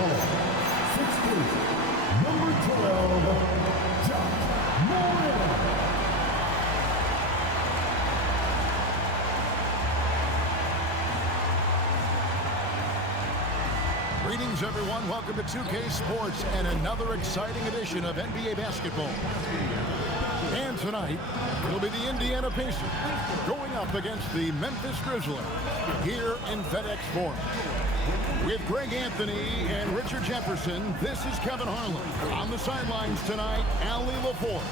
Number 12, Ja Morant. Greetings, everyone. Welcome to 2K Sports and another exciting edition of NBA basketball. And tonight, it'll be the Indiana Pacers going up against the Memphis Grizzlies here in FedEx Forum. With Greg Anthony and Richard Jefferson, this is Kevin Harlan. On the sidelines tonight, Ali LaForce.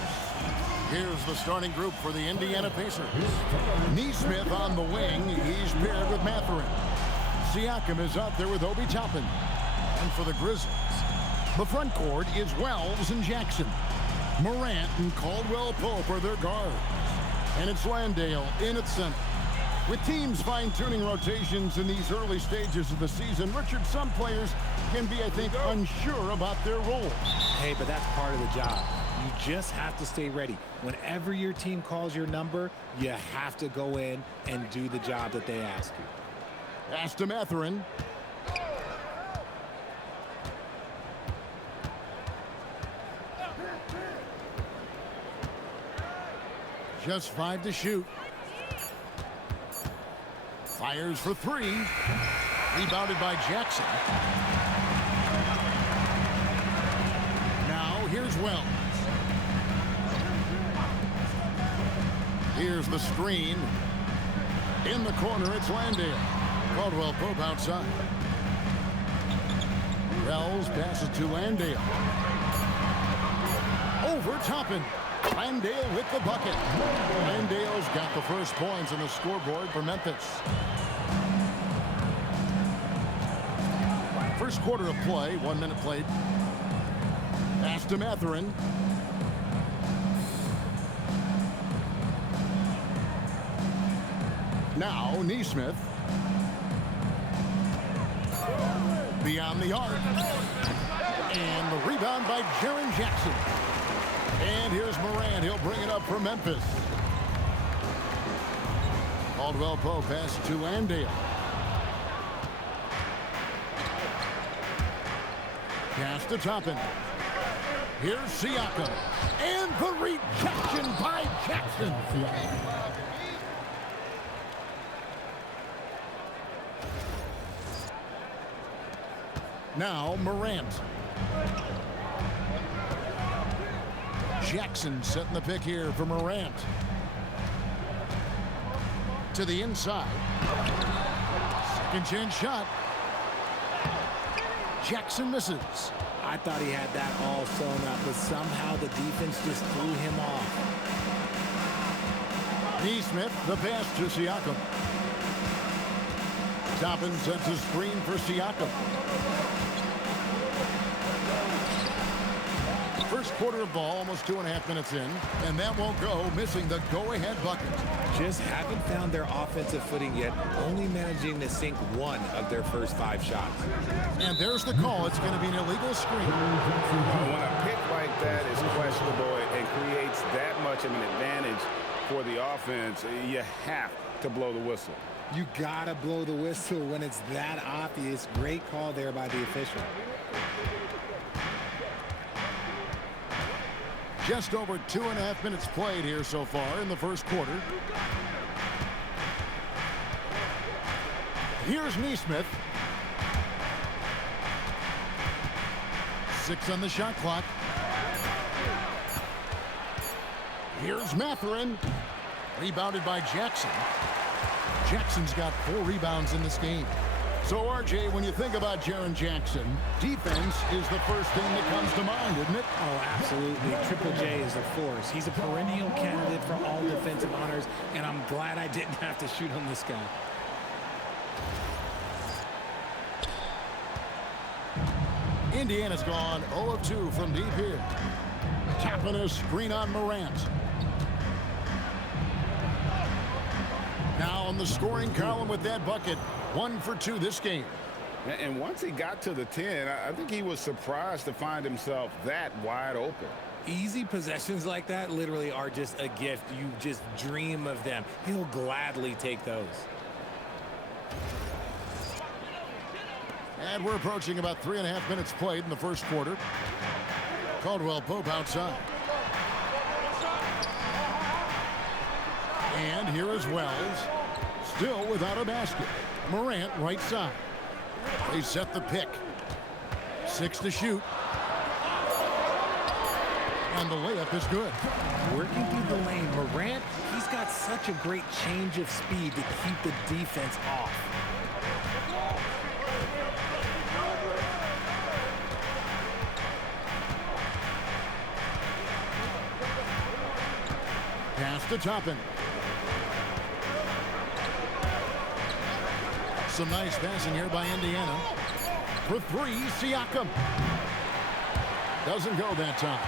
Here's the starting group for the Indiana Pacers. Nesmith on the wing. He's paired with Mathurin. Siakam is out there with Obi Toppin. And for the Grizzlies, the front court is Wells and Jackson. Morant and Caldwell Pope are their guards. And it's Landale in at center. With teams fine-tuning rotations in these early stages of the season, Richard, some players can be, I think, unsure about their role. Hey, but that's part of the job. You just have to stay ready. Whenever your team calls your number, you have to go in and do the job that they ask you. Pass to Mathurin. Just 5 to shoot. Fires for 3. Rebounded by Jackson. Now here's Wells. Here's the screen. In the corner, it's Landale. Caldwell Pope outside. Wells passes to Landale. Over Toppin. Landale with the bucket. Landale's got the first points on the scoreboard for Memphis. First quarter of play, 1 minute played. Pass to Mathurin. Now Nesmith. Beyond the arc. And the rebound by Jaren Jackson. And here's Morant. He'll bring it up for Memphis. Caldwell Pope pass to Landale. Pass to Toppin. Here's Siakam. And the rejection by Jackson. Now Morant. Jackson setting the pick here for Morant. To the inside. Second chance shot. Jackson misses. I thought he had that all sewn up, but somehow the defense just threw him off. Nesmith, the pass to Siakam. Toppin sets a screen for Siakam. First quarter of ball, almost 2.5 minutes in, and that won't go, missing the go-ahead bucket. Just haven't found their offensive footing yet, only managing to sink 1 of their first 5 shots. And there's the call. It's going to be an illegal screen. When a pick like that is questionable and creates that much of an advantage for the offense, you have to blow the whistle. You gotta blow the whistle when it's that obvious. Great call there by the official. Just over 2.5 minutes played here so far in the first quarter. Here's Nesmith. 6 on the shot clock. Here's Mathurin. Rebounded by Jackson. Jackson's got 4 rebounds in this game. So, RJ, when you think about Jaren Jackson, defense is the first thing that comes to mind, isn't it? Oh, absolutely. Triple J is a force. He's a perennial candidate for all defensive honors, and I'm glad I didn't have to shoot on this guy. Indiana's gone 0 of 2 from deep here. Tapping a screen on Morant. Now on the scoring column with that bucket. 1 for 2 this game. And once he got to the 10, I think he was surprised to find himself that wide open. Easy possessions like that literally are just a gift. You just dream of them. He'll gladly take those. And we're approaching about 3.5 minutes played in the first quarter. Caldwell Pope outside. And here is Wells. Still without a basket. Morant right side. They set the pick. 6 to shoot. And the layup is good. Working through the lane, Morant, he's got such a great change of speed to keep the defense off. Pass to Toppin. Some nice passing here by Indiana. For 3, Siakam. Doesn't go that time.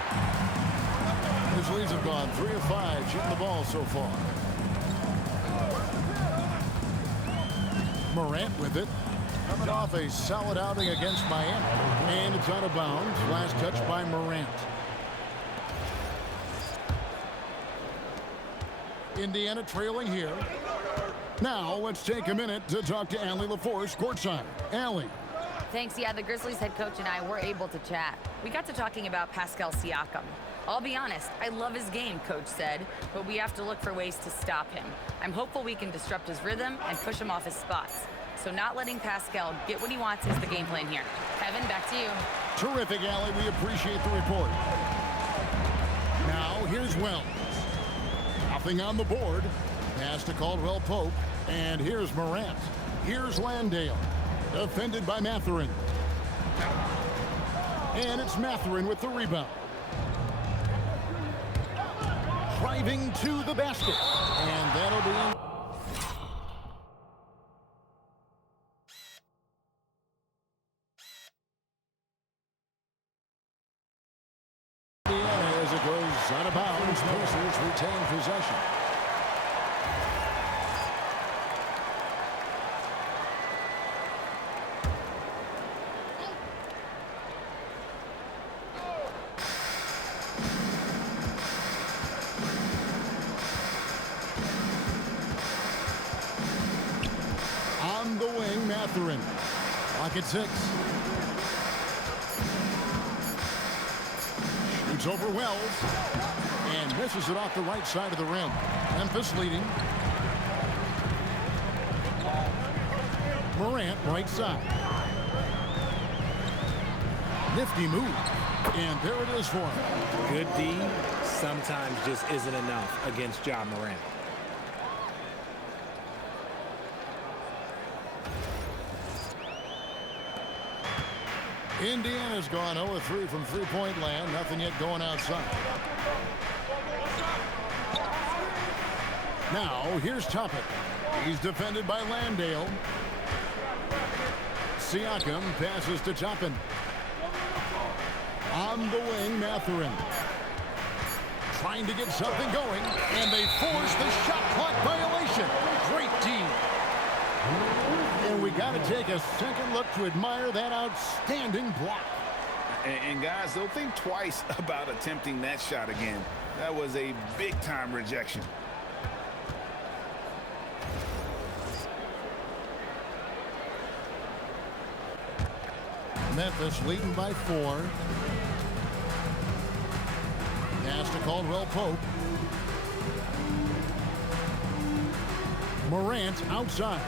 Grizzlies have gone 3 of 5 shooting the ball so far. Morant with it. Coming off a solid outing against Miami. And it's out of bounds. Last touch by Morant. Indiana trailing here. Now let's take a minute to talk to Allie LaForce courtside. Allie. Thanks. Yeah, the Grizzlies head coach and I were able to chat. We got to talking about Pascal Siakam. I'll be honest, I love his game, coach said, but we have to look for ways to stop him. I'm hopeful we can disrupt his rhythm and push him off his spots. So not letting Pascal get what he wants is the game plan here. Kevin, back to you. Terrific, Allie. We appreciate the report. Now here's Wells. Nothing on the board. Pass to Caldwell Pope. And here's Morant. Here's Landale. Defended by Mathurin. And it's Mathurin with the rebound. Driving to the basket. And that'll be... Indiana as it goes out of bounds. Pacers retain possession. On the wing, Mathurin. Clock at 6. Shoots over Wells. And misses it off the right side of the rim. Memphis leading. Morant, right side. Nifty move. And there it is for him. Good D sometimes just isn't enough against Ja Morant. Indiana's gone 0-3 from three-point land. Nothing yet going outside. Now, here's Toppin. He's defended by Landale. Siakam passes to Toppin. On the wing, Mathurin. Trying to get something going, and they force the shot clock violation. Great team. And we got to take a second look to admire that outstanding block. And guys, they'll think twice about attempting that shot again. That was a big-time rejection. Memphis leading by 4. Pass to Caldwell Pope. Morant outside.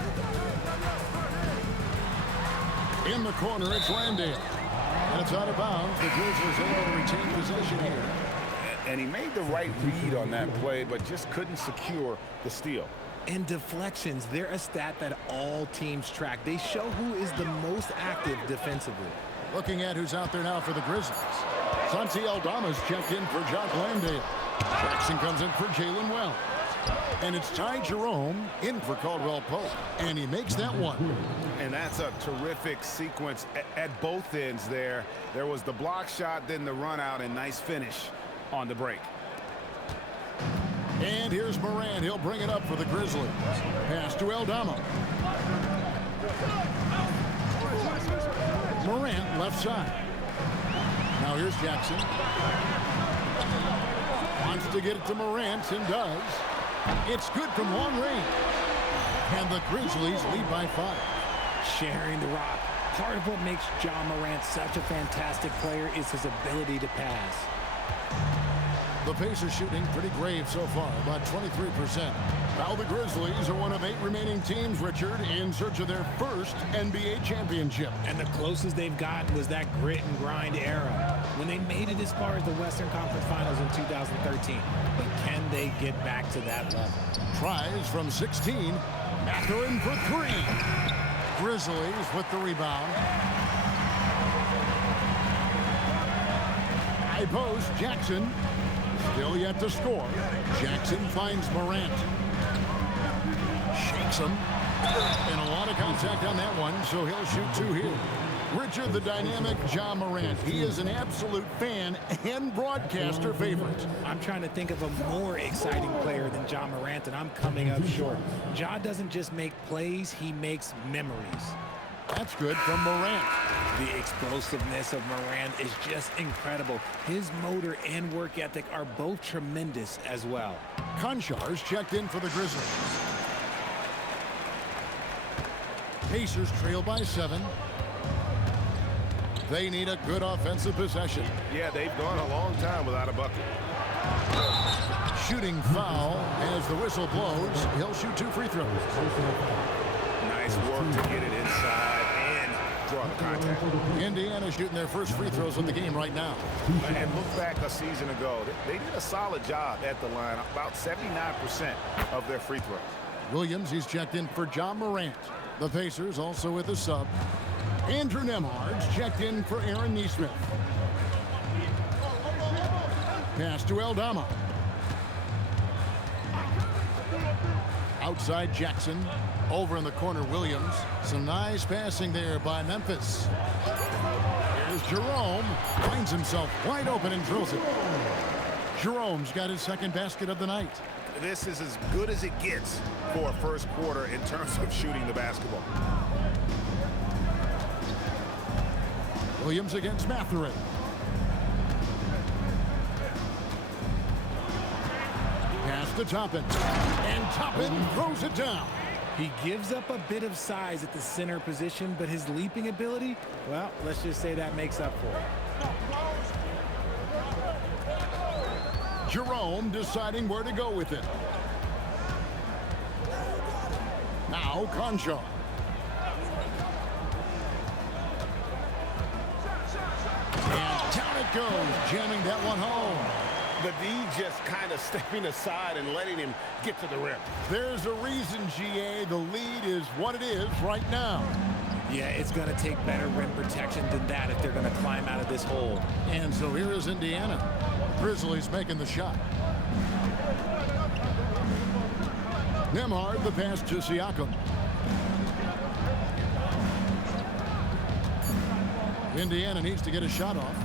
In the corner, it's Landale. And it's out of bounds. The Grizzlies able to retain possession here. And he made the right read on that play, but just couldn't secure the steal. And deflections, they're a stat that all teams track. They show who is the most active defensively. Looking at who's out there now for the Grizzlies. Santi Aldama's checked in for Jock Landale. Jackson comes in for Jalen Wells. And it's Ty Jerome in for Caldwell Pope. And he makes that one. And that's a terrific sequence at both ends there. There was the block shot, then the run out, and nice finish on the break. And here's Morant. He'll bring it up for the Grizzlies. Pass to Aldama. Morant left side. Now here's Jackson. Wants to get it to Morant and does. It's good from long range. And the Grizzlies lead by 5. Sharing the rock. Part of what makes Ja Morant such a fantastic player is his ability to pass. The Pacers shooting pretty grave so far, about 23%. Now the Grizzlies are one of 8 remaining teams, Richard, in search of their first NBA championship. And the closest they've gotten was that grit and grind era, when they made it as far as the Western Conference Finals in 2013. But can they get back to that level? Tries from 16. Mathurin for 3. Grizzlies with the rebound. High post, Jackson. Still yet to score. Jackson finds Morant. Shakes him. And a lot of contact on that one, so he'll shoot 2 here. Richard, the dynamic Ja Morant. He is an absolute fan and broadcaster favorite. I'm trying to think of a more exciting player than Ja Morant, and I'm coming up short. Ja doesn't just make plays, he makes memories. That's good from Morant. The explosiveness of Morant is just incredible. His motor and work ethic are both tremendous as well. Konchar's checked in for the Grizzlies. Pacers trail by 7. They need a good offensive possession. Yeah, they've gone a long time without a bucket. Shooting foul as the whistle blows. He'll shoot 2 free throws. Nice work to get it inside and draw the contact. Indiana shooting their first free throws of the game right now. And look back a season ago. They did a solid job at the line, about 79% of their free throws. Williams, he's checked in for Ja Morant. The Pacers also with a sub. Andrew Nembhard's checked in for Aaron Nesmith. Pass to Aldama. Outside Jackson. Over in the corner, Williams. Some nice passing there by Memphis. Here's Jerome. Finds himself wide open and drills it. Jerome's got his second basket of the night. This is as good as it gets for a first quarter in terms of shooting the basketball. Williams against Mathurin. Pass to Toppin. And Toppin throws it down. He gives up a bit of size at the center position, but his leaping ability, well, let's just say that makes up for it. Jerome deciding where to go with it. Now Konchar. And down it goes, jamming that one home. The D just kind of stepping aside and letting him get to the rim. There's a reason, GA, the lead is what it is right now. Yeah, it's going to take better rim protection than that if they're going to climb out of this hole. And so here is Indiana. Grizzlies making the shot. Nembhard, the pass to Siakam. Indiana needs to get a shot off.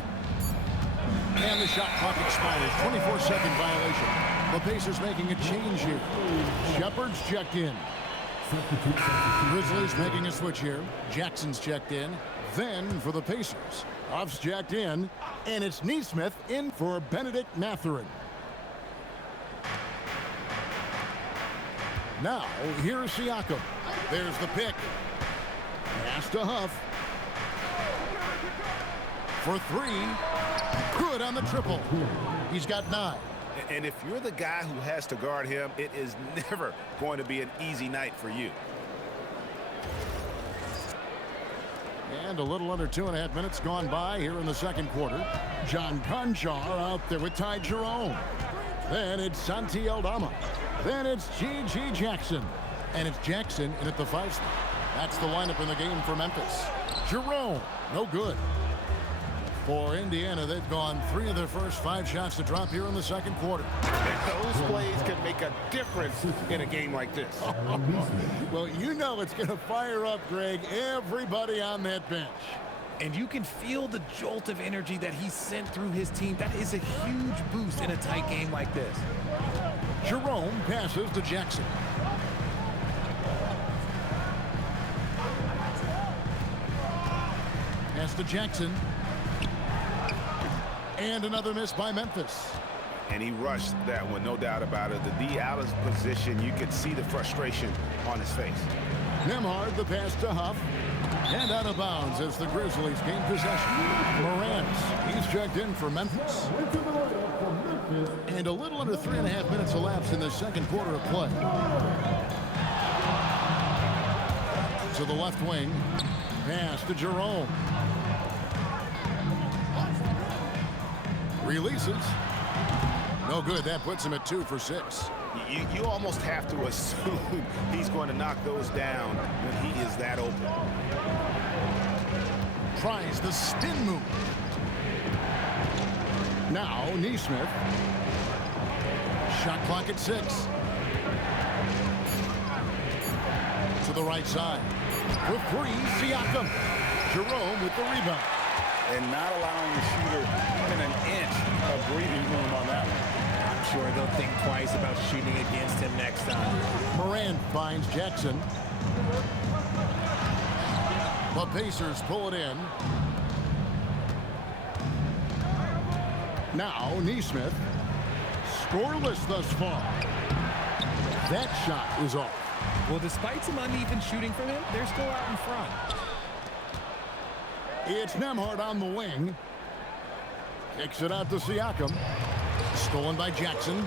And the shot clock expires. 24-second violation. The Pacers making a change here. Shepard's checked in. Grizzlies making a switch here. Jackson's checked in. Then for the Pacers, Huff's checked in. And it's Nesmith in for Benedict Mathurin. Now, here's Siakam. There's the pick. Pass to Huff. For 3. Good on the triple. He's got 9. And if you're the guy who has to guard him, it is never going to be an easy night for you. And a little under 2.5 minutes gone by here in the second quarter. John Konchar out there with Ty Jerome. Then it's Santi Aldama. Then it's G.G. Jackson. And it's Jackson in at the 5 spot. That's the lineup in the game for Memphis. Jerome, no good. For Indiana, they've gone 3 of their first 5 shots to drop here in the second quarter. Those plays can make a difference in a game like this. Well, you know it's going to fire up, Greg, everybody on that bench. And you can feel the jolt of energy that he sent through his team. That is a huge boost in a tight game like this. Jerome passes to Jackson. Pass to Jackson. And another miss by Memphis. And he rushed that one, no doubt about it. The D out of position, you could see the frustration on his face. Nembhard, the pass to Huff. And out of bounds as the Grizzlies gain possession. Morant, he's checked in for Memphis. And a little under 3.5 minutes elapsed in the second quarter of play. To the left wing. Pass to Jerome. Releases. No good. That puts him at 2 for 6. You almost have to assume he's going to knock those down when he is that open. Tries the spin move. Now Nesmith. Shot clock at 6. To the right side. For 3, Siakam. Jerome with the rebound. And not allowing the shooter even an inch of breathing room on that one. I'm sure they'll think twice about shooting against him next time. Morant finds Jackson. The Pacers pull it in. Now Nesmith. Scoreless thus far. That shot is off. Well, despite some uneven shooting from him, they're still out in front. It's Nembhard on the wing. Kicks it out to Siakam. Stolen by Jackson.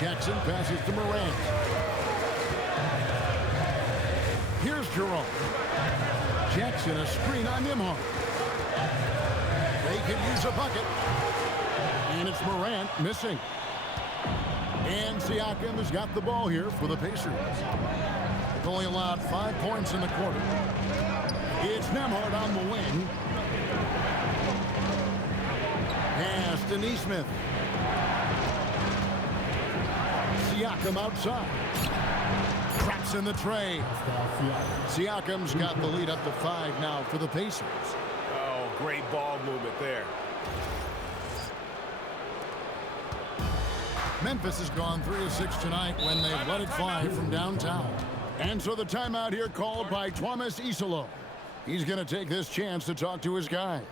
Jackson passes to Morant. Here's Jerome. Jackson a screen on Nembhard. They could use a bucket. And it's Morant missing. And Siakam has got the ball here for the Pacers. They've only allowed 5 points in the quarter. It's Nembhard on the wing. Pass to Nesmith. Siakam outside. Traps in the tray. Siakam's got the lead up to 5 now for the Pacers. Oh, great ball movement there. Memphis has gone 3 of 6 tonight when they've let it fly from downtown. And so the timeout here called by Thomas Isolo. He's going to take this chance to talk to his guys.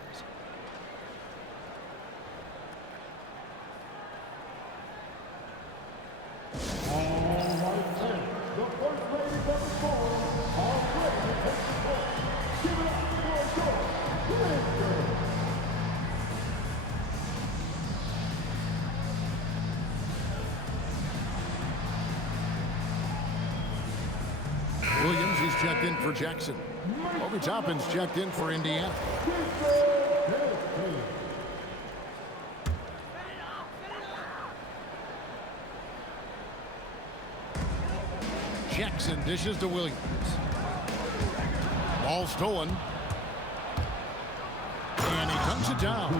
Williams, he's checked in for Jackson. Obi Toppin's checked in for Indiana. Jackson dishes to Williams. Ball stolen. And he dunks it down.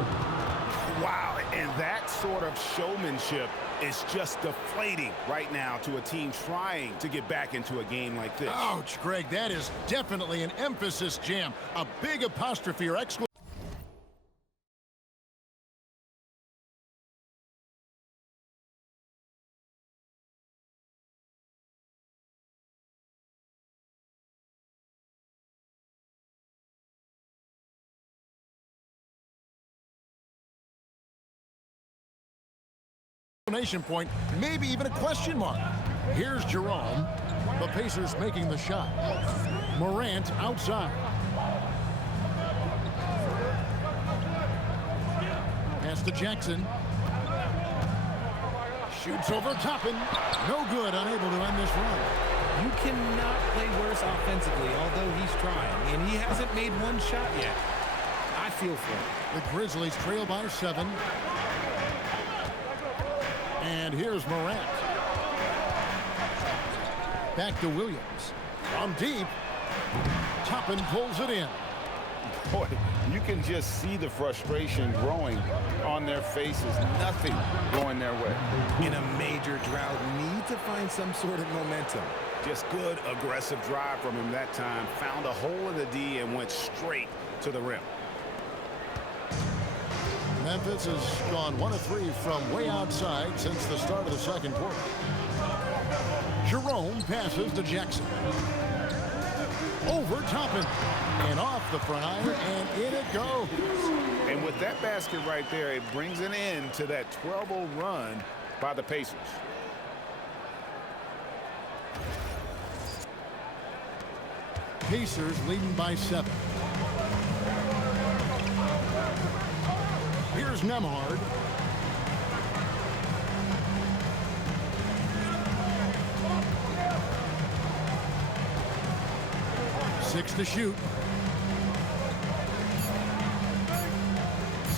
Wow, and that sort of showmanship is just deflating right now to a team trying to get back into a game like this. Ouch, Greg, that is definitely an emphasis jam. A big apostrophe or exclamation. Point, maybe even a question mark. Here's Jerome. The Pacers making the shot. Morant outside. Pass to Jackson. Shoots over Toppin. No good, unable to end this run. You cannot play worse offensively, although he's trying, and he hasn't made one shot yet. I feel for him. The Grizzlies trail by 7. And here's Morant. Back to Williams. From deep. Toppin pulls it in. Boy, you can just see the frustration growing on their faces. Nothing going their way. In a major drought, need to find some sort of momentum. Just good, aggressive drive from him that time. Found a hole in the D and went straight to the rim. Memphis has gone 1 of 3 from way outside since the start of the second quarter. Jerome passes to Jackson. Over Toppin. And off the front iron, and in it goes. And with that basket right there, it brings an end to that 12-0 run by the Pacers. Pacers leading by 7. Here's Nemhard. Six to shoot.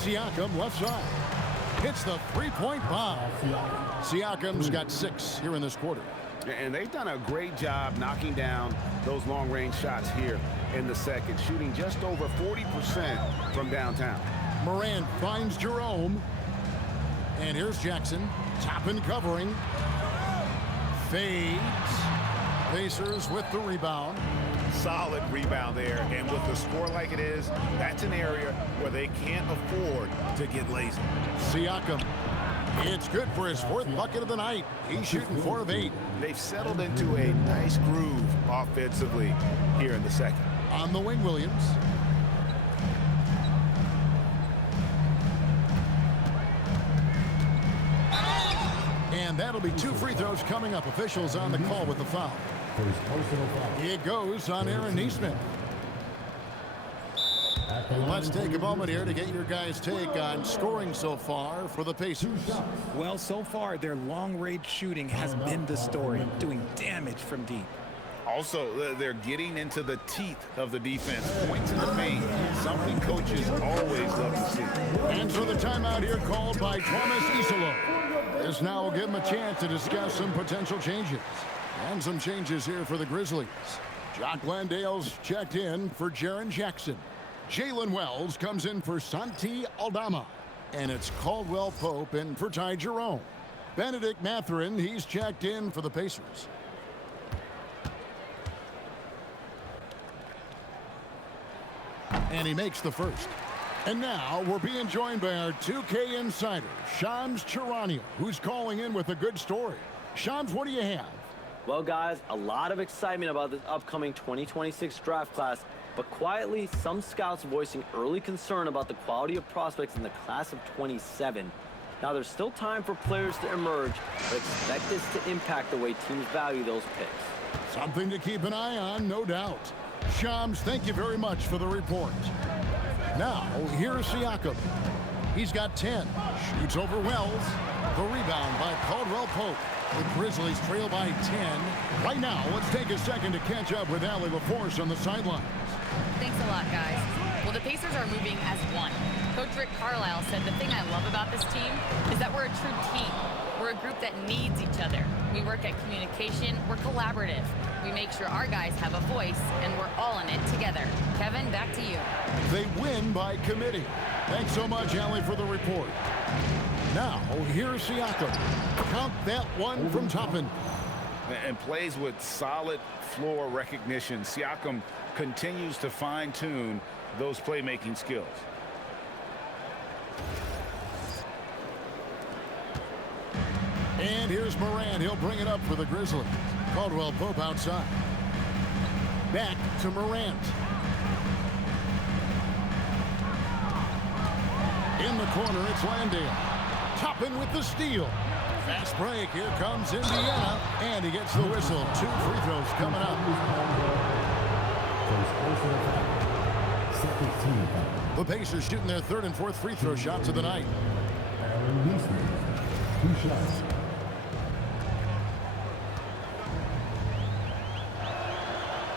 Siakam left side. Hits the three-point bomb. Siakam's got 6 here in this quarter. And they've done a great job knocking down those long-range shots here in the second, shooting just over 40% from downtown. Morant finds Jerome. And here's Jackson. Toppin covering. Fades. Pacers with the rebound. Solid rebound there, and with the score like it is, that's an area where they can't afford to get lazy. Siakam. It's good for his 4th bucket of the night. He's shooting 4 of 8. They've settled into a nice groove offensively here in the second. On the wing, Williams. And that'll be 2 free throws coming up. Officials on the call with the foul. It goes on Aaron Nesmith. Let's take a moment here to get your guys' take on scoring so far for the Pacers. Well, so far, their long-range shooting has been the story, doing damage from deep. Also, they're getting into the teeth of the defense. Points in the paint, something coaches always love to see. And so the timeout here called by Thomas Isolo. This now will give him a chance to discuss some potential changes. And some changes here for the Grizzlies. Jock Landale's checked in for Jaren Jackson. Jalen Wells comes in for Santi Aldama. And it's Caldwell Pope in for Ty Jerome. Benedict Mathurin, he's checked in for the Pacers. And he makes the first. And now we're being joined by our 2K insider, Shams Charania, who's calling in with a good story. Shams, what do you have? Well, guys, a lot of excitement about this upcoming 2026 draft class, but quietly, some scouts voicing early concern about the quality of prospects in the class of 27. Now, there's still time for players to emerge, but expect this to impact the way teams value those picks. Something to keep an eye on, no doubt. Shams, thank you very much for the report. Now, here's Siakam. He's got 10. Shoots over Wells. The rebound by Caldwell Pope. The Grizzlies trail by 10. Right now, let's take a second to catch up with Allie LaForce on the sidelines. Thanks a lot, guys. Well, the Pacers are moving as one. Coach Rick Carlisle said the thing I love about this team is that we're a true team. We're a group that needs each other. We work at communication. We're collaborative. We make sure our guys have a voice, and we're all in it together. Kevin, back to you. They win by committee. Thanks so much, Allie, for the report. Now, here's Siakam. Count that one from Toppin. And plays with solid floor recognition. Siakam continues to fine-tune those playmaking skills. And here's Morant. He'll bring it up for the Grizzlies. Caldwell Pope outside. Back to Morant. In the corner, it's Landale. Toppin with the steal. Fast break. Here comes Indiana. And he gets the whistle. 2 free throws coming up. The Pacers shooting their 3rd and 4th free throw shots of the night. 2 shots.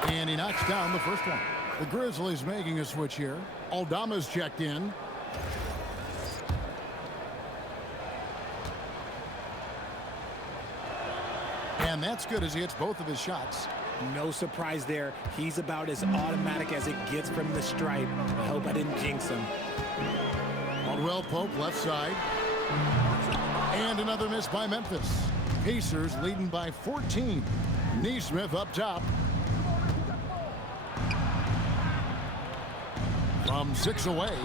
And he knocks down the first one. The Grizzlies making a switch here. Aldama's checked in. And that's good as he hits both of his shots. No surprise there. He's about as automatic as it gets from the stripe. I hope I didn't jinx him. Caldwell Pope left side. And another miss by Memphis. Pacers leading by 14. Nesmith up top. From 6 away,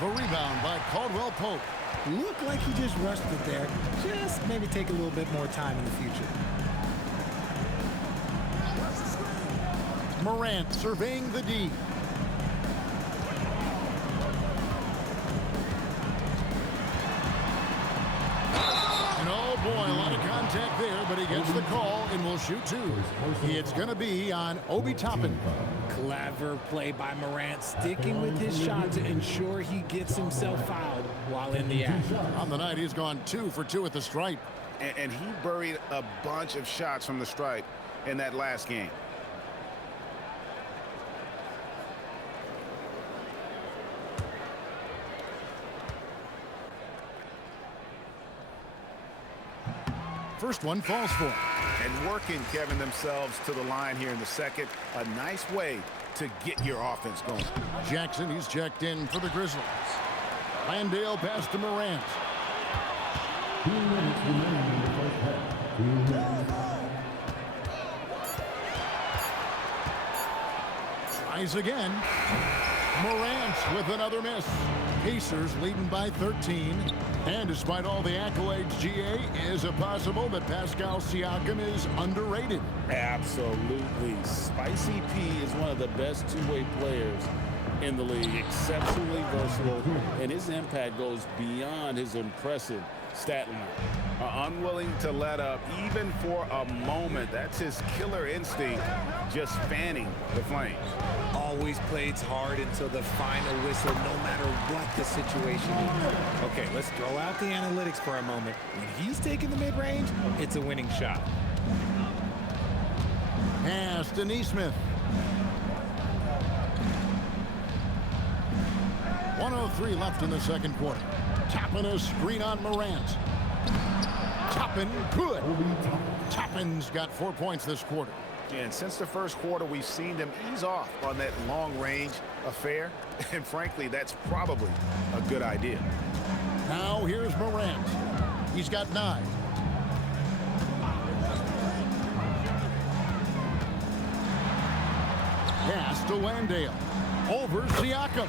the rebound by Caldwell Pope. Looked like he just rushed it there. Just maybe take a little bit more time in the future. Morant surveying the D. And oh boy, a lot of contact contact there, but he gets the call and will shoot two. It's going to be on Obi Toppin. Clever play by Morant, sticking with his shot to ensure he gets himself fouled while in the act. On the night, he's gone 2 for 2 at the stripe. And he buried a bunch of shots from the stripe in that last game. First one falls for him. And working, Kevin, themselves to the line here in the second. A nice way to get your offense going. Jackson, he's checked in for the Grizzlies. Landale pass to Morant. 2 minutes remaining in the first half. 2 minutes. Tries again. Morant with another miss. Pacers leading by 13. And despite all the accolades, GA, is it possible that Pascal Siakam is underrated? Absolutely. Spicy P is one of the best two-way players in the league. Exceptionally versatile, and his impact goes beyond his impressive stat line. Unwilling to let up even for a moment. That's his killer instinct, just fanning the flames. Always plays hard until the final whistle, no matter what the situation is. Okay, let's throw out the analytics for a moment. When he's taking the mid-range, it's a winning shot. Pass to Neesmith. 1:03 left in the second quarter. Toppin a screen on Morant. Toppin, good. Toppin's got 4 points this quarter. And since the first quarter, we've seen them ease off on that long-range affair. And frankly, that's probably a good idea. Now here's Morant. He's got 9. Pass to Landale. Over Siakam.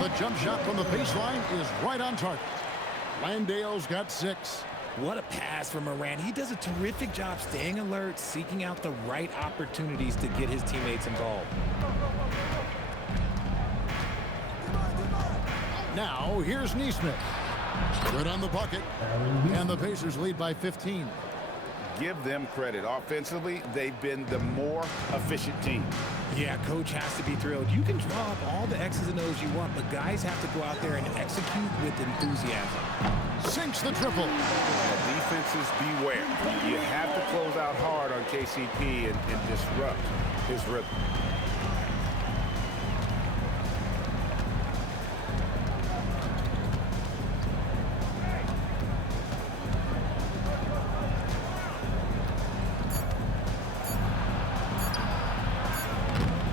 The jump shot from the baseline is right on target. Landale's got 6. What a pass from Morant. He does a terrific job staying alert, seeking out the right opportunities to get his teammates involved. Now, here's Neesmith. Good on the bucket. And the Pacers lead by 15. Give them credit. Offensively, they've been the more efficient team. Yeah, coach has to be thrilled. You can draw up all the X's and O's you want, but guys have to go out there and execute with enthusiasm. Sinks the triple. Defenses beware. You have to close out hard on KCP and disrupt his rhythm.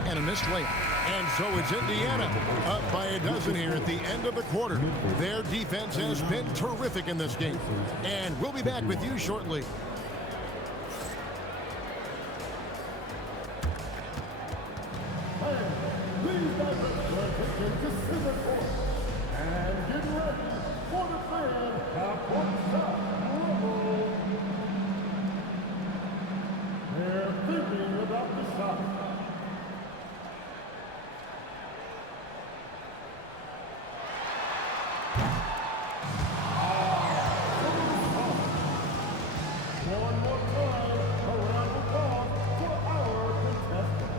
And a missed layup. And so it's Indiana up by a dozen here at the end of the quarter. Their defense has been terrific in this game. And we'll be back with you shortly. Please take to center court. And get ready for the fan half-court shot. They're thinking about the shot. One more time, a round of applause for our contestant.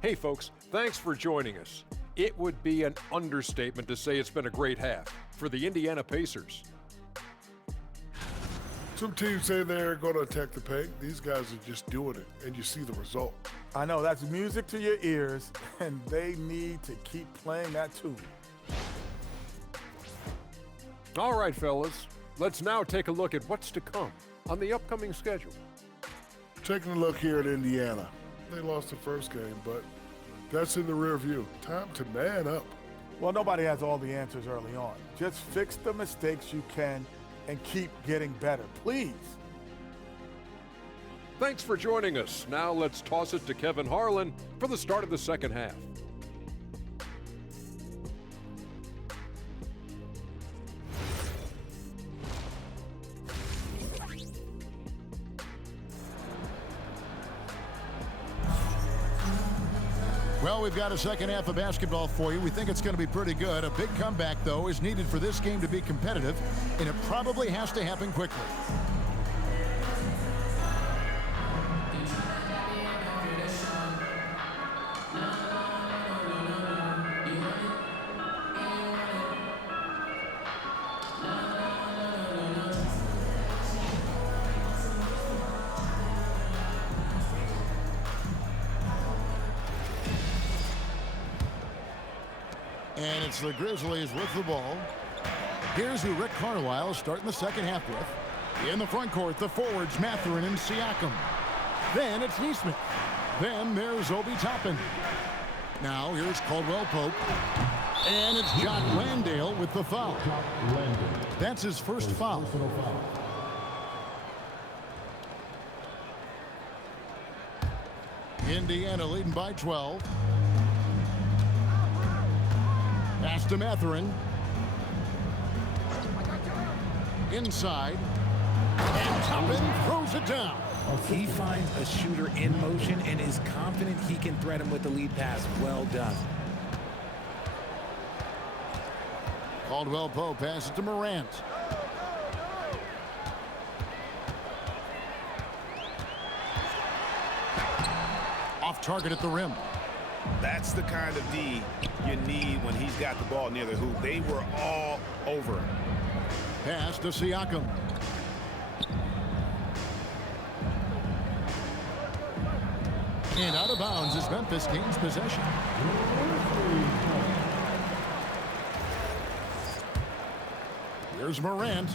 Hey folks, thanks for joining us. It would be an understatement to say it's been a great half for the Indiana Pacers. Some teams say they're going to attack the paint. These guys are just doing it, and you see the result. I know, that's music to your ears, and they need to keep playing that tune. All right, fellas, let's now take a look at what's to come on the upcoming schedule. Taking a look here at Indiana. They lost the first game, but that's in the rear view. Time to man up. Well, nobody has all the answers early on. Just fix the mistakes you can and keep getting better, please. Thanks for joining us. Now let's toss it to Kevin Harlan for the start of the second half. Well, we've got a second half of basketball for you. We think it's going to be pretty good. A big comeback, though, is needed for this game to be competitive, and it probably has to happen quickly. And it's the Grizzlies with the ball. Here's who Rick Carlisle is starting the second half with. In the front court, the forwards Mathurin and Siakam. Then it's Neesmith. Then there's Obi Toppin. Now here's Caldwell Pope. And it's Jock Landale with the foul. That's his first foul. Indiana leading by 12. Pass to Mathurin. Inside. And Toppin throws it down. He finds a shooter in motion and is confident he can threat him with the lead pass. Well done. Caldwell Pope passes to Morant. Off target at the rim. That's the kind of D you need when he's got the ball near the hoop. They were all over him. Pass to Siakam. And out of bounds as Memphis gains possession. Here's Morant.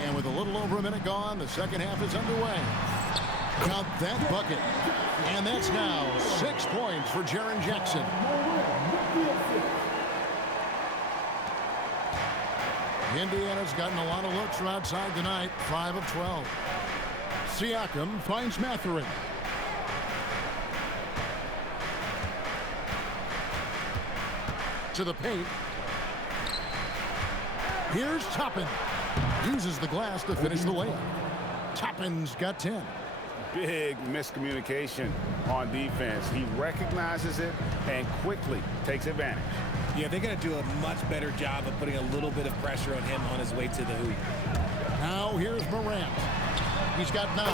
And with a little over a minute gone, the second half is underway. Count that bucket. And that's now 6 points for Jaren Jackson. Indiana's gotten a lot of looks from outside tonight. 5 of 12. Siakam finds Mathurin. To the paint. Here's Toppin. Uses the glass to finish the layup. Toppin's got 10. Big miscommunication on defense. He recognizes it and quickly takes advantage. Yeah, they're going to do a much better job of putting a little bit of pressure on him on his way to the hoop. Now here's Morant. He's got 9.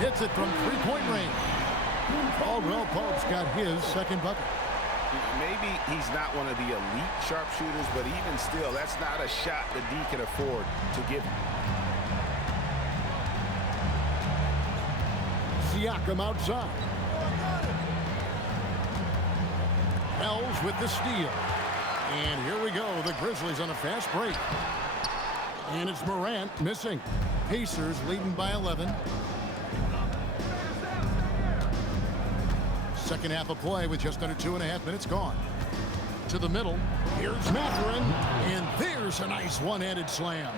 Hits it from three-point range. Caldwell Pope's got his second bucket. Maybe he's not one of the elite sharpshooters, but even still, that's not a shot the D can afford to give him. Siakam outside. Hells with the steal. And here we go. The Grizzlies on a fast break. And it's Morant missing. Pacers leading by 11. Second half of play with just under 2.5 minutes gone. To the middle. Here's Mathurin. And there's a nice one-handed slam.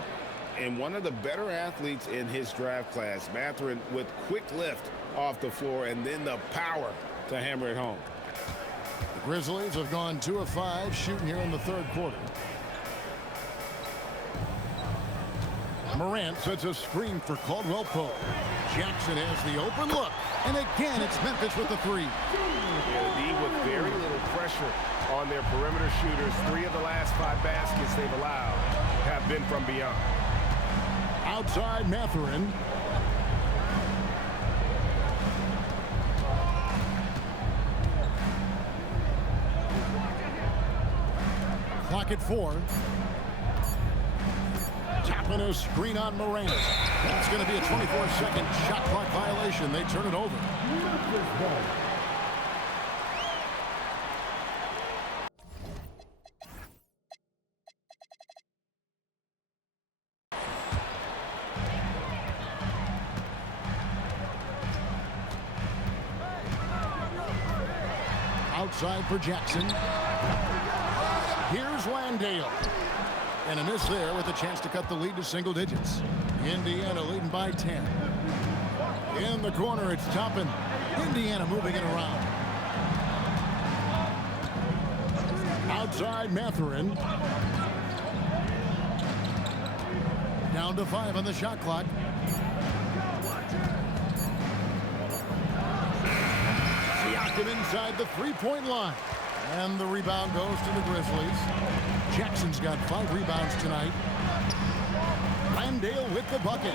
And one of the better athletes in his draft class, Mathurin, with quick lift off the floor and then the power to hammer it home. The Grizzlies have gone 2 of 5 shooting here in the third quarter. Morant sets a screen for Caldwell Pope. Jackson has the open look. And again, it's Memphis with the 3. Yeah, the D with very little pressure on their perimeter shooters. 3 of the last 5 baskets they've allowed have been from beyond. Outside Mathurin. Clock at 4. Tapping a screen on Morant. That's going to be a 24-second shot clock violation. They turn it over. Outside for Jackson. Here's Landale. And a miss there with a chance to cut the lead to single digits. Indiana leading by 10. In the corner, it's Toppin. Indiana moving it around. Outside Mathurin. Down to 5 on the shot clock. Siakam inside the three-point line. And the rebound goes to the Grizzlies. Jackson's got 5 rebounds tonight. Landale with the bucket.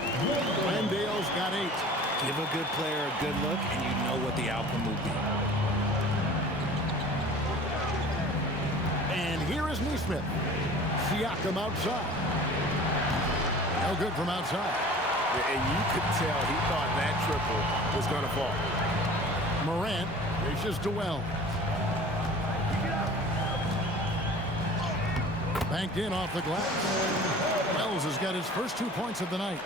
Landale's got 8. Give a good player a good look, and you know what the outcome will be. And here is Nesmith. Siakam outside. No good from outside. And you could tell he thought that triple was going to fall. Morant dishes to Wells. Banked in off the glass. Wells has got his first 2 points of the night.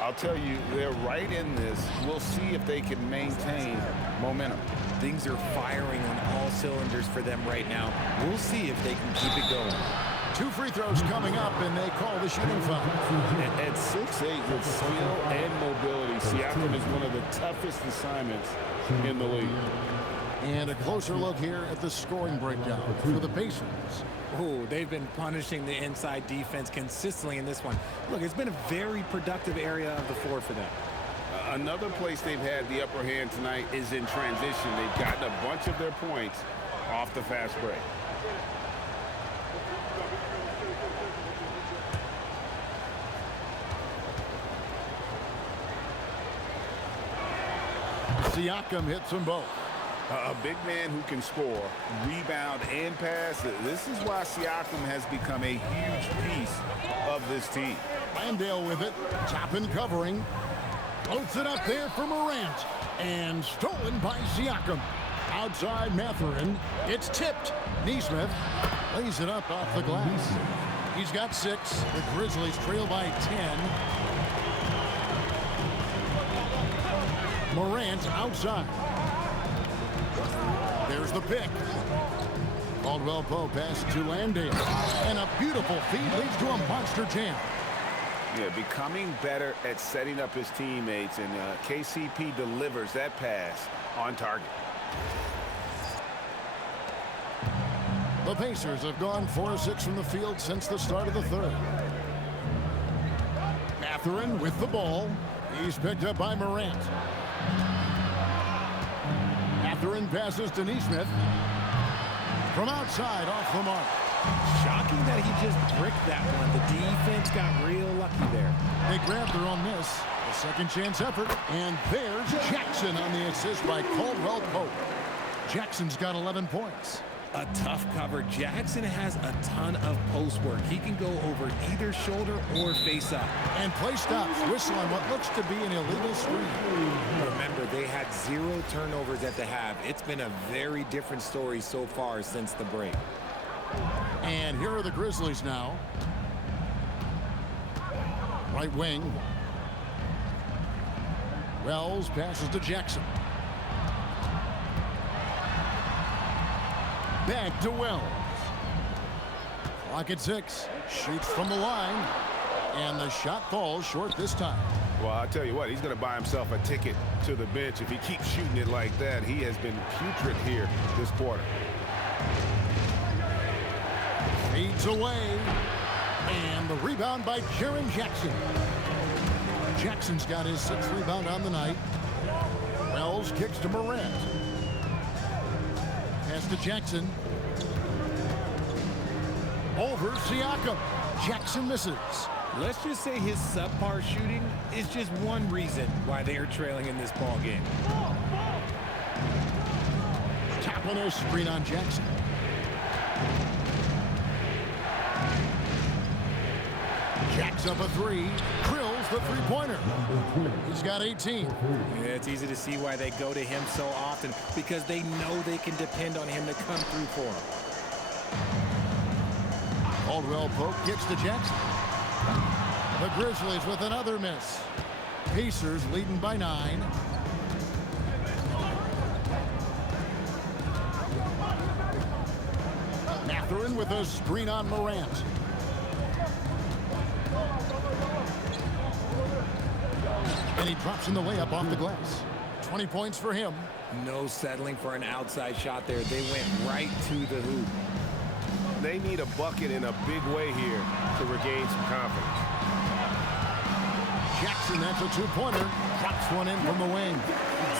I'll tell you, they're right in this. We'll see if they can maintain momentum. Things are firing on all cylinders for them right now. We'll see if they can keep it going. 2 free throws coming up, and they call the shooting foul. At 6'8", with skill and mobility, Siakam is one of the toughest assignments in the league. And a closer look here at the scoring breakdown for the Pacers. Oh, they've been punishing the inside defense consistently in this one. Look, it's been a very productive area of the floor for them. Another place they've had the upper hand tonight is in transition. They've gotten a bunch of their points off the fast break. Siakam hits them both. A big man who can score, rebound, and pass. This is why Siakam has become a huge piece of this team. Landale with it, top and covering. Floats it up there for Morant. And stolen by Siakam. Outside Mathurin. It's tipped. Nesmith lays it up off the glass. He's got 6. The Grizzlies trail by 10. Morant outside. There's the pick. Caldwell Pope pass to Landale. And a beautiful feed leads to a monster jam. Yeah, becoming better at setting up his teammates, and KCP delivers that pass on target. The Pacers have gone 4 of 6 from the field since the start of the third. Mathurin with the ball. He's picked up by Morant. Mathurin passes to Nesmith. From outside, off the mark. Shocking that he just bricked that one. The defense got real lucky there. They grabbed their own miss. A second chance effort. And there's Jackson on the assist by Caldwell Pope. Jackson's got 11 points. A tough cover. Jackson has a ton of post work. He can go over either shoulder or face up. And play stops. Whistle on what looks to be an illegal screen. Remember, they had 0 turnovers at the half. It's been a very different story so far since the break. And here are the Grizzlies now. Right wing. Wells passes to Jackson. Back to Wells. Clock at 6. Shoots from the line. And the shot falls short this time. Well, I'll tell you what, he's going to buy himself a ticket to the bench. If he keeps shooting it like that, he has been putrid here this quarter. Fades away. And the rebound by Jaren Jackson. Jackson's got his 6th rebound on the night. Wells kicks to Morant. Pass to Jackson. Over Siakam. Jackson misses. Let's just say his subpar shooting is just one reason why they are trailing in this ball game. Tap on a screen on Jackson. Jacks up a 3. Drills the three-pointer. He's got 18. Yeah, it's easy to see why they go to him so often, because they know they can depend on him to come through for them. Caldwell Pope kicks to Jackson. The Grizzlies with another miss. Pacers leading by 9. Mathurin with a screen on Morant. And he drops in the layup off the glass. 20 points for him. No settling for an outside shot there. They went right to the hoop. They need a bucket in a big way here to regain some confidence. Jackson, that's a two-pointer. Drops one in from the wing.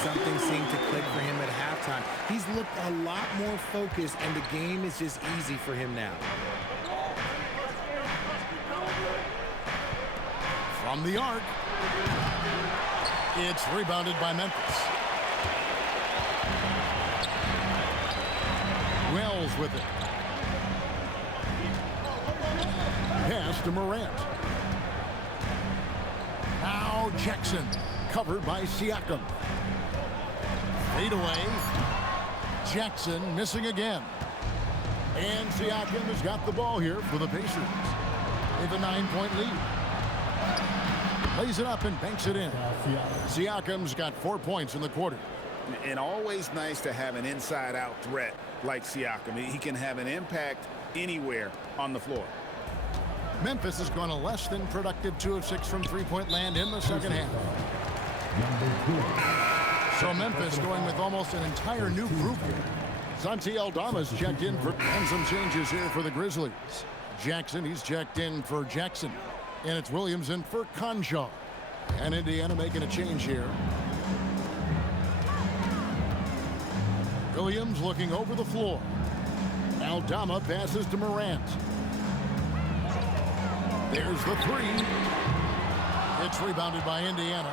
Something seemed to click for him at halftime. He's looked a lot more focused, and the game is just easy for him now. From the arc. It's rebounded by Memphis. Wells with it. Pass to Morant. Now Jackson, covered by Siakam. Fade away. Jackson missing again. And Siakam has got the ball here for the Pacers. They have a 9-point lead. Lays it up and banks it in. Siakam's got 4 points in the quarter. And always nice to have an inside-out threat like Siakam. He can have an impact anywhere on the floor. Memphis has gone a less than productive 2 of 6 from three-point land in the second half. So Memphis going with almost an entire new group here. Santi Aldama's checked in for, and some changes here for the Grizzlies. Jackson, he's checked in for Jackson. And it's Williams in for Conja. And Indiana making a change here. Williams looking over the floor. Aldama passes to Morant. There's the three. It's rebounded by Indiana.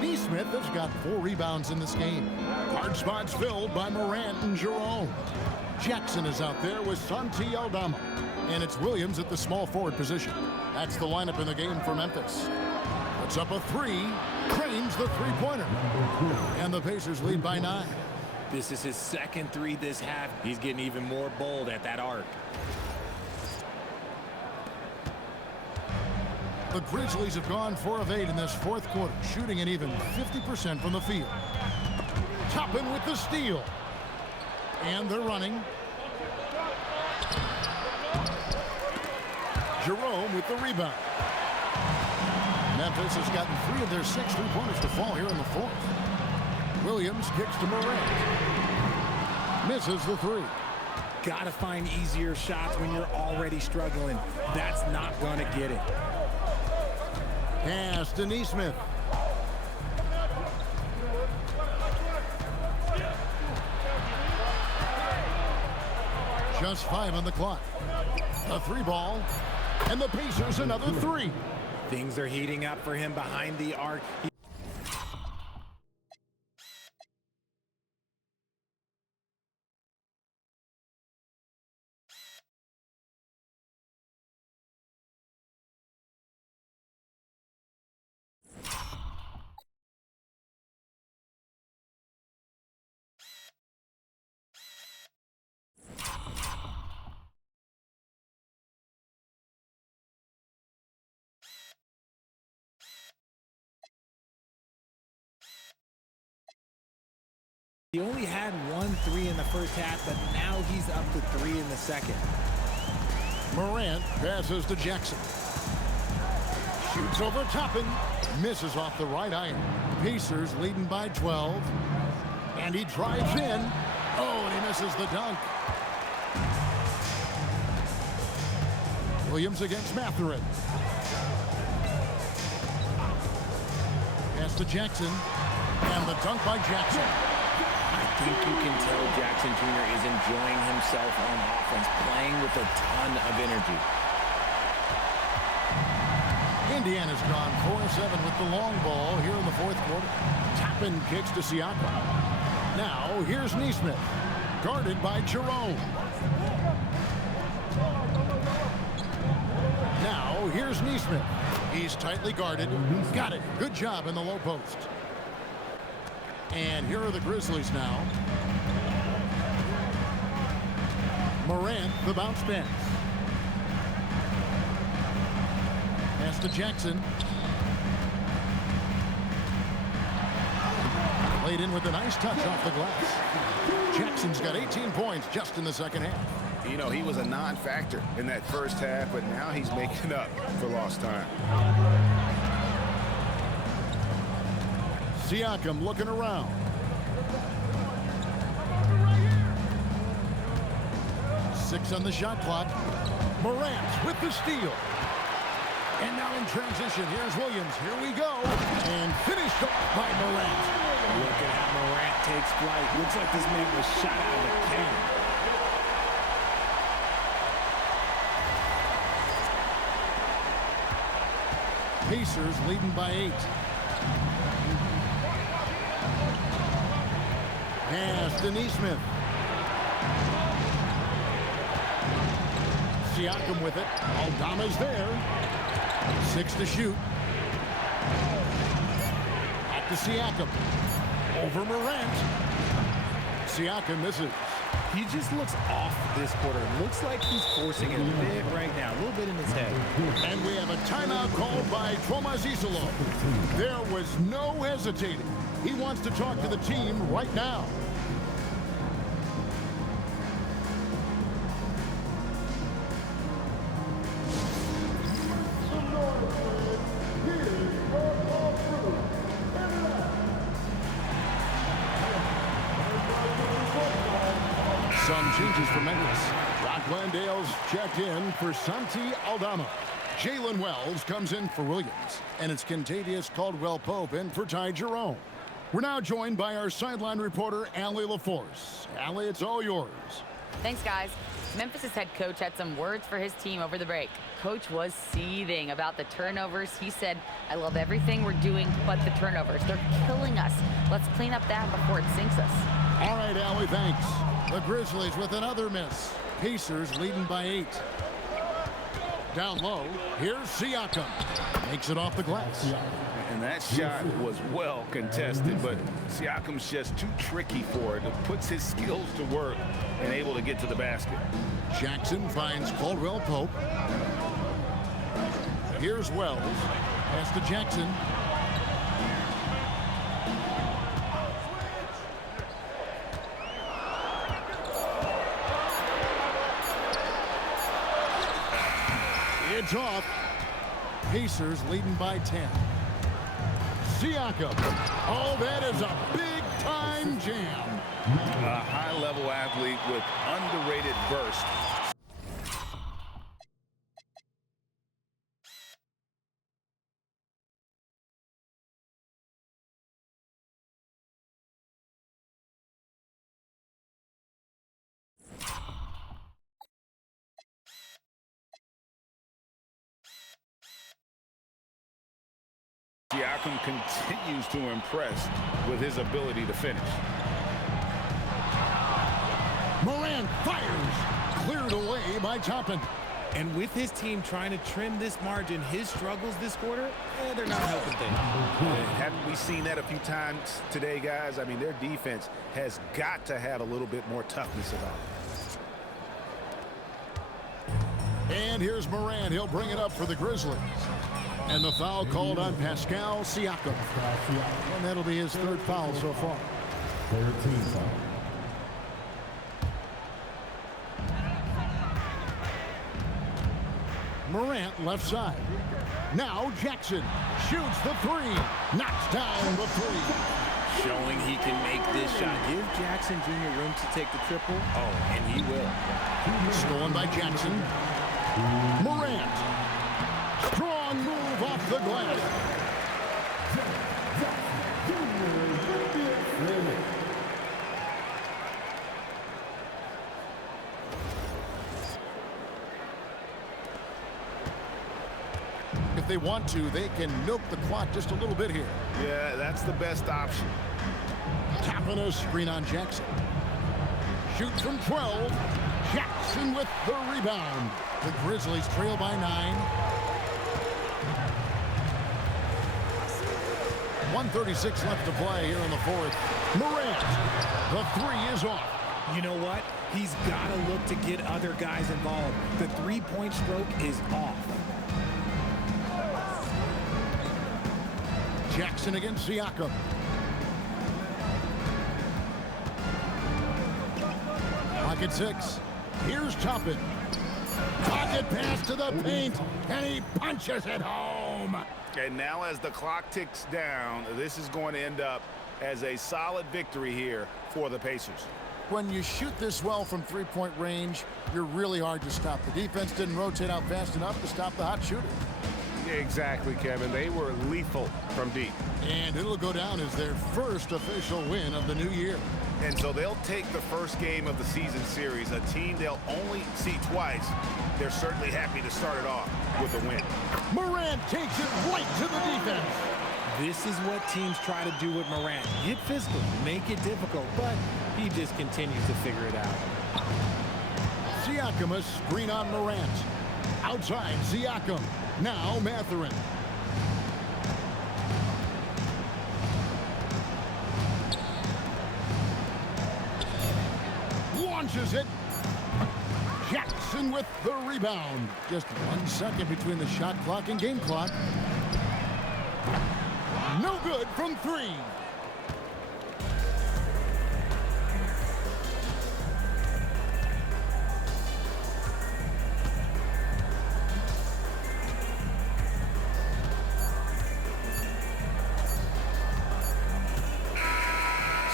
Neesmith has got 4 rebounds in this game. Hard spots filled by Morant and Jerome. Jackson is out there with Santi Aldama. And it's Williams at the small forward position. That's the lineup in the game for Memphis. Puts up a 3. Cranes the three-pointer. And the Pacers lead by 9. This is his second 3 this half. He's getting even more bold at that arc. The Grizzlies have gone 4 of 8 in this fourth quarter, shooting an even 50% from the field. Toppin with the steal. And they're running. Jerome with the rebound. Memphis has gotten 3 of their 6 three-pointers to fall here in the fourth. Williams kicks to Morant. Misses the 3. Gotta find easier shots when you're already struggling. That's not gonna get it. Pass to Neesmith. Just 5 on the clock. A 3 ball. And the Pacers another 3. Things are heating up for him behind the arc. He only had 1 3 in the first half, but now he's up to 3 in the second. Morant passes to Jackson. Shoots over Toppin. Misses off the right iron. Pacers leading by 12. And he drives in. Oh, and he misses the dunk. Williams against Mathurin. Pass to Jackson. And the dunk by Jackson. I think you can tell Jackson Jr. is enjoying himself on offense, playing with a ton of energy. Indiana's gone 4-7 with the long ball here in the fourth quarter. Toppin kicks to Siakam. Now here's Neesmith, guarded by Jerome. Now here's Neesmith. He's tightly guarded. Got it. Good job in the low post. And here are the Grizzlies now. Morant, the bounce pass. Pass to Jackson. Played in with a nice touch off the glass. Jackson's got 18 points just in the second half. You know, he was a non-factor in that first half, but now he's making up for lost time. Siakam looking around. Six on the shot clock. Morant with the steal. And now in transition, here's Williams. Here we go. And finished off by Morant. Look at how Morant takes flight. Looks like this man was shot out of a cannon. Pacers leading by 8. Pass to Neesmith. Siakam with it. Aldama's there. 6 to shoot. Back to Siakam. Over Morant. Siakam misses. He just looks off this quarter. Looks like he's forcing it a bit right now. A little bit in his head. And we have a timeout called by Tomazisolo. There was no hesitating. He wants to talk to the team right now. Some changes for Memphis. Rock Landale's checked in for Santi Aldama. Jalen Wells comes in for Williams. And it's Kentavious Caldwell-Pope in for Ty Jerome. We're now joined by our sideline reporter, Allie LaForce. Allie, it's all yours. Thanks, guys. Memphis' head coach had some words for his team over the break. Coach was seething about the turnovers. He said, I love everything we're doing but the turnovers. They're killing us. Let's clean up that before it sinks us. All right, Allie, thanks. The Grizzlies with another miss. Pacers leading by 8. Down low, here's Siakam. Makes it off the glass. And that shot was well contested, but Siakam's just too tricky for it. It puts his skills to work and able to get to the basket. Jackson finds Caldwell-Pope. Here's Wells. Pass to Jackson. It's off. Pacers leading by 10. Siakam. Oh, that is a big-time jam. A high-level athlete with underrated burst. Siakam continues to impress with his ability to finish. Morant fires. Cleared away by Toppin. And with his team trying to trim this margin, his struggles this quarter, they're not helping things. Haven't we seen that a few times today, guys? I mean, their defense has got to have a little bit more toughness about it. And here's Morant. He'll bring it up for the Grizzlies. And the foul called on Pascal Siakam. And that'll be his 3rd foul so far. 13 foul. Morant left side. Now Jackson shoots the 3. Knocks down the 3. Showing he can make this shot. Give Jackson Jr. room to take the triple. Oh, and he will. Stolen by Jackson. Morant. Strong move off the glass. If they want to, they can milk the clock just a little bit here. Yeah, that's the best option. Tapping a screen on Jackson. Shoots from 12. Jackson with the rebound. The Grizzlies trail by 9. 1:36 left to play here in the 4th. Morant. The 3 is off. You know what? He's got to look to get other guys involved. The 3-point stroke is off. Jackson against Siakam. Pocket 6. Here's Toppin. Pocket pass to the paint, and he punches it home. And now as the clock ticks down, this is going to end up as a solid victory here for the Pacers. When you shoot this well from 3-point range, you're really hard to stop. The defense didn't rotate out fast enough to stop the hot shooter. Exactly, Kevin. They were lethal from deep. And it'll go down as their first official win of the new year. And so they'll take the first game of the season series, a team they'll only see twice. They're certainly happy to start it off with a win. Morant takes it right to the defense. This is what teams try to do with Morant. Get physical, make it difficult, but he just continues to figure it out. Siakam, a screen on Morant. Outside, Siakam. Now Mathurin. Launches it. Jackson with the rebound. Just 1 second between the shot clock and game clock. No good from three.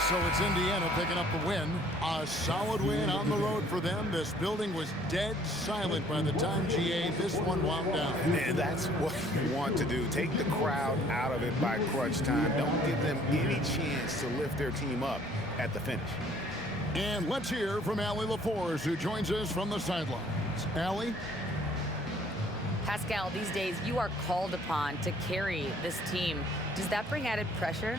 So it's Indiana picking up the win. A solid win on the road for them. This building was dead silent by the time, GA, this one wound down. And that's what you want to do. Take the crowd out of it by crunch time. Don't give them any chance to lift their team up at the finish. And let's hear from Allie LaForce, who joins us from the sidelines. Allie? Pascal, these days you are called upon to carry this team. Does that bring added pressure?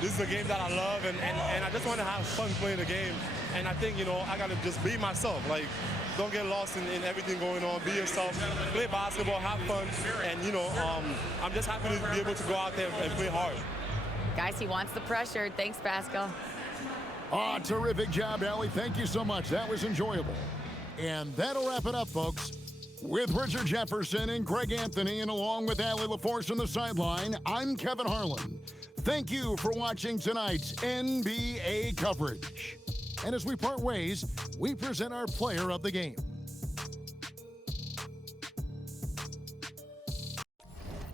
This is a game that I love, and I just want to have fun playing the game. And I think, you know, I got to just be myself. Like, don't get lost in everything going on. Be yourself, play basketball, have fun. And, you know, I'm just happy to be able to go out there and play hard. Guys, he wants the pressure. Thanks, Pascal. Oh, terrific job, Allie. Thank you so much. That was enjoyable. And that'll wrap it up, folks. With Richard Jefferson and Greg Anthony, and along with Allie LaForce on the sideline, I'm Kevin Harlan. Thank you for watching tonight's NBA coverage. And as we part ways, we present our player of the game.